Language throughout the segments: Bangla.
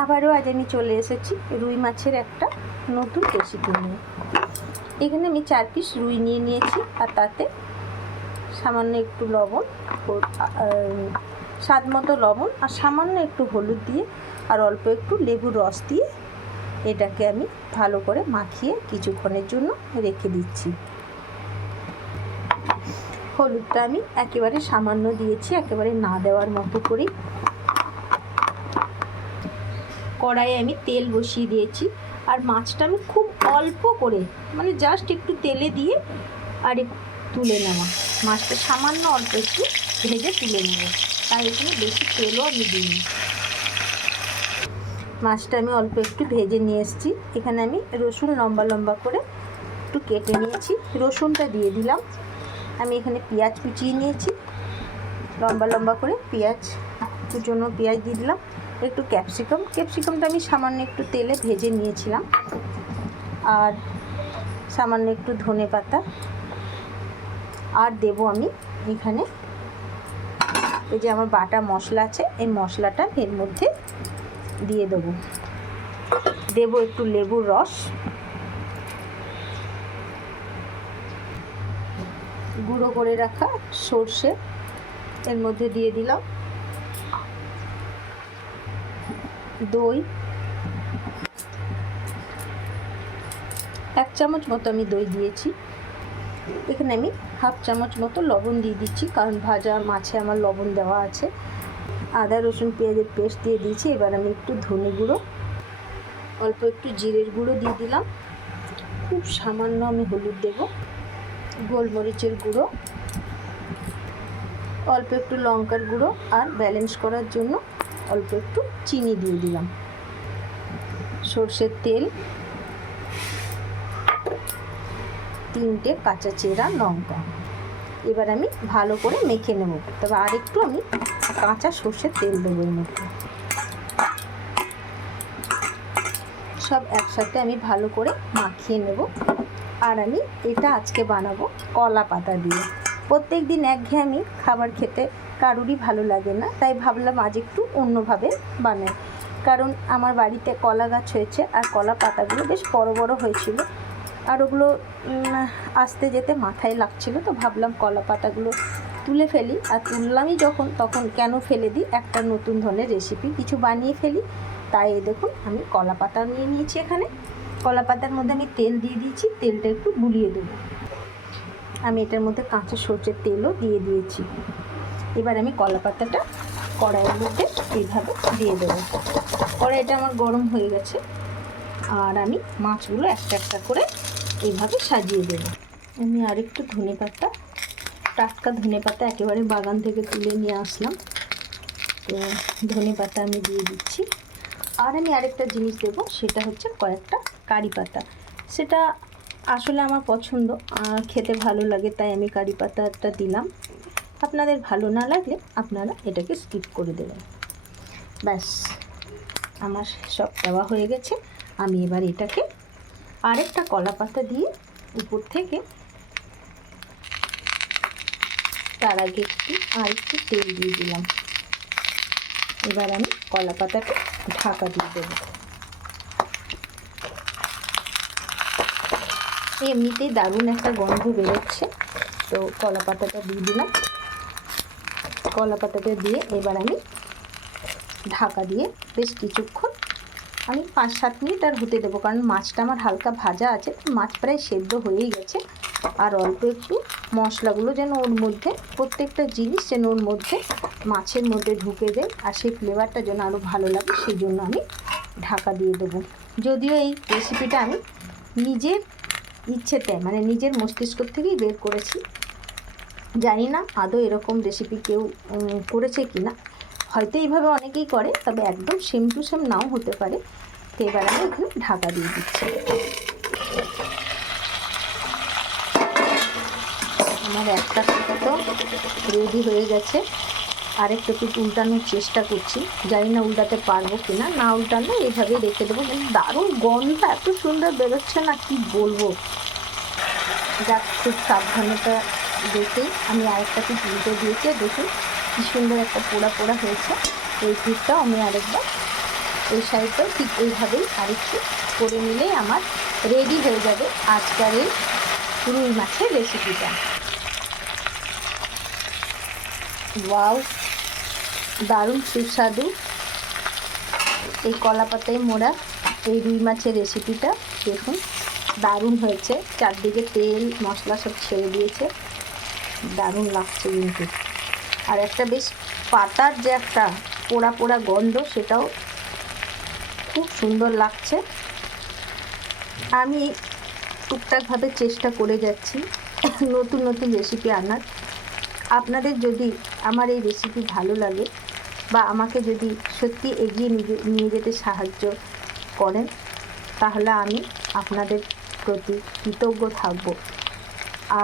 আবারও আজ আমি চলে এসেছি রুই মাছের একটা নতুন রেসিপি নিয়ে। এখানে আমি 4 পিস রুই নিয়ে নিয়েছি, আর তাতে সামান্য একটু লবণ, স্বাদ মতো লবণ, আর সামান্য একটু হলুদ দিয়ে আর অল্প একটু লেবুর রস দিয়ে এটাকে আমি ভালো করে মাখিয়ে কিছুক্ষণের জন্য রেখে দিচ্ছি। হলুদটা আমি একেবারে সামান্য দিয়েছি, একেবারে না দেওয়ার মতো করেই। কড়াইয়ে আমি তেল বসিয়ে দিয়েছি, আর মাছটা আমি খুব অল্প করে, মানে জাস্ট একটু তেলে দিয়ে আর তুলে নেওয়া। মাছটা সামান্য অল্প একটু ভেজে তুলে নেব, তাই এখানে বেশি তেলও আমি দিইনি। মাছটা আমি অল্প একটু ভেজে নিয়ে এসেছি। এখানে আমি রসুন লম্বা লম্বা করে একটু কেটে নিয়েছি, রসুনটা দিয়ে দিলাম। আমি এখানে পেঁয়াজ কুচিয়ে নিয়েছি লম্বা লম্বা করে, পেঁয়াজ কুচনো পেঁয়াজ দিয়ে দিলাম। একটু ক্যাপসিকামটা আমি সামান্য একটু তেলে ভেজে নিয়েছিলাম, আর সামান্য একটু ধনে পাতা, আর দেব আমি এখানে এই যে আমার বাটা মশলা আছে, এই মশলাটা এর মধ্যে দিয়ে দেব একটু লেবুর রস, গুঁড়ো করে রাখা সর্ষে এর মধ্যে দিয়ে দিলাম, দই 1 চামচ মতো আমি দই দিয়েছি। এখানে আমি 1/2 চামচ মতো লবণ দিয়ে দিচ্ছি, কারণ ভাজা মাছে আমার লবণ দেওয়া আছে। আদা রসুন পেঁয়াজের পেস্ট দিয়ে দিয়েছি। এবার আমি একটু ধনে গুঁড়ো, অল্প একটু জিরের গুঁড়ো দিয়ে দিলাম, খুব সামান্য আমি হলুদ দেব, গোলমরিচের গুঁড়ো, অল্প একটু লঙ্কার গুঁড়ো, আর ব্যালেন্স করার জন্য অল্প একটু চিনি দিয়ে দিলাম, সর্ষের তেল, 3টে কাঁচা চেরা লঙ্কা। এবার আমি ভালো করে মেখে নেব। তবে আর একটু আমি কাঁচা সর্ষের তেল দেবো এর মধ্যে। সব একসাথে আমি ভালো করে মাখিয়ে নেব। আর আমি এটা আজকে বানাবো কলা পাতা দিয়ে। প্রত্যেক দিন একঘেয়েমি খাবার খেতে কারুরই ভালো লাগে না, তাই ভাবলাম আজ একটু অন্যভাবে বানাই। কারণ আমার বাড়িতে কলা গাছ হয়েছে, আর কলা পাতাগুলো বেশ বড় বড় হয়েছিল, আর ওগুলো আসতে যেতে মাথায় লাগছিল। তো ভাবলাম কলা পাতাগুলো তুলে ফেলি, আর তুললামই যখন, তখন কেন ফেলে দিই, একটা নতুন ধরনের রেসিপি কিছু বানিয়ে ফেলি। তাই দেখুন আমি কলা পাতা নিয়ে নিয়েছি। এখানে কলা পাতার মধ্যে আমি তেল দিয়ে দিয়েছি, তেলটা একটু গুলিয়ে দেবো। আমি এটার মধ্যে কাঁচা সর্ষের তেলও দিয়ে দিয়েছি। এবার আমি কলা পাতাটা কড়াইয়ের মধ্যে এইভাবে দিয়ে দেবো। কড়াইটা আমার গরম হয়ে গেছে, আর আমি মাছগুলো একটা একটা করে এইভাবে সাজিয়ে দেব। আমি আরেকটু ধনে পাতা, টাটকা ধনে পাতা একেবারে বাগান থেকে তুলে নিয়ে আসলাম, তো ধনে পাতা আমি দিয়ে দিচ্ছি। আর আমি আরেকটা জিনিস দেবো, সেটা হচ্ছে কয়েকটা কারি পাতা। সেটা আসলে আমার পছন্দ, আর খেতে ভালো লাগে, তাই আমি কারি পাতাটা দিলাম। আপনাদের ভালো না লাগলে আপনারা এটাকে স্কিপ করে দেবেন। ব্যাস, আমার সব দেওয়া হয়ে গেছে। আমি এবার এটাকে আরেকটা কলা পাতা দিয়ে উপর থেকে, তার আগে একটু তেল দিয়ে দিলাম। এবার আমি কলা পাতাটা ঢাকা দিয়ে দেবো। এমনিতেই দারুণ একটা গন্ধ বেরোচ্ছে, তো কলা পাতাটা দিয়ে দিলাম। কলা পাতাটা দিয়ে এবার আমি ঢাকা দিয়ে বেশ কিছুক্ষণ, আমি 5-7 মিনিট আর হতে দেবো, কারণ মাছটা আমার হালকা ভাজা আছে, মাছ প্রায় সেদ্ধ হয়েই গেছে। আর অল্প একটু মশলাগুলো যেন ওর মধ্যে, প্রত্যেকটা জিনিস যেন ওর মধ্যে মাছের মধ্যে ঢুকে দেয়, আর সেই ফ্লেভারটা যেন আরও ভালো লাগে, সেই জন্য আমি ঢাকা দিয়ে দেবো। যদিও এই রেসিপিটা আমি নিজের ইচ্ছেতে, মানে নিজের মস্তিষ্ক থেকেই বের করেছি, জানি না আদৌ এরকম রেসিপি কেউ করেছে কি না। হয়তো এইভাবে অনেকেই করে, তবে একদম সেম টু সেম নাও হতে পারে। তো এবার আমি এখানে ঢাকা দিয়ে দিচ্ছি। আমার একটা পিঠা তো রেডি হয়ে গেছে, আরেকটা পিঠ উল্টানোর চেষ্টা করছি, জানি না উল্টাতে পারবো কি না। না উল্টানো এইভাবেই রেখে দেবো। কিন্তু দারুণ গন্ধ এত সুন্দর বেরোচ্ছে না, কি বলবো। যাক, খুব সাবধানতা দেখেই আমি আরেকটা পিঠ উল্টে দিয়েছি। দেখুন কি সুন্দর একটা পোড়া পোড়া হয়েছে। এই পিঠটাও আমি আরেকবার এই সাইডটাও ঠিক এইভাবেই আরেকটু করে নিলেই আমার রেডি হয়ে যাবে আজকের এই রুই মাছের রেসিপিটা। ওয়াও, দারুণ সুস্বাদু এই কলা পাতায় মোড়া এই রুই মাছের রেসিপিটা দেখুন দারুণ হয়েছে। চারদিকে তেল মশলা সব ছেড়ে দিয়েছে, দারুণ লাগছে কিন্তু। আর একটা বেশ পাতার যে একটা পোড়া পোড়া গন্ধ, সেটাও খুব সুন্দর লাগছে। আমি টুকটাকভাবে চেষ্টা করে যাচ্ছি নতুন নতুন রেসিপি আনার। আপনাদের যদি আমার এই রেসিপি ভালো লাগে বা আমাকে যদি সত্যি এগিয়ে নিয়ে যেতে সাহায্য করেন, তাহলে আমি আপনাদের প্রতি কৃতজ্ঞ থাকব।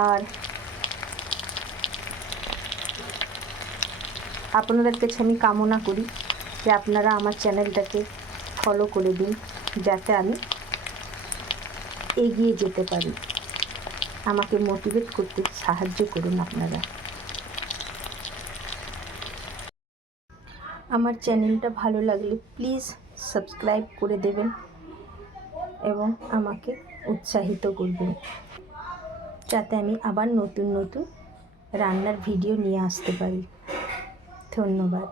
আর আপনাদের কাছে আমি কামনা করি যে আপনারা আমার চ্যানেলটাকে ফলো করে দিন, যাতে আমি এগিয়ে যেতে পারি। আমাকে মোটিভেট করতে সাহায্য করুন আপনারা। আমার চ্যানেলটা ভালো লাগলে প্লিজ সাবস্ক্রাইব করে দেবেন এবং আমাকে উৎসাহিত করবেন, যাতে আমি আবার নতুন নতুন রান্নার ভিডিও নিয়ে আসতে পারি। ধন্যবাদ।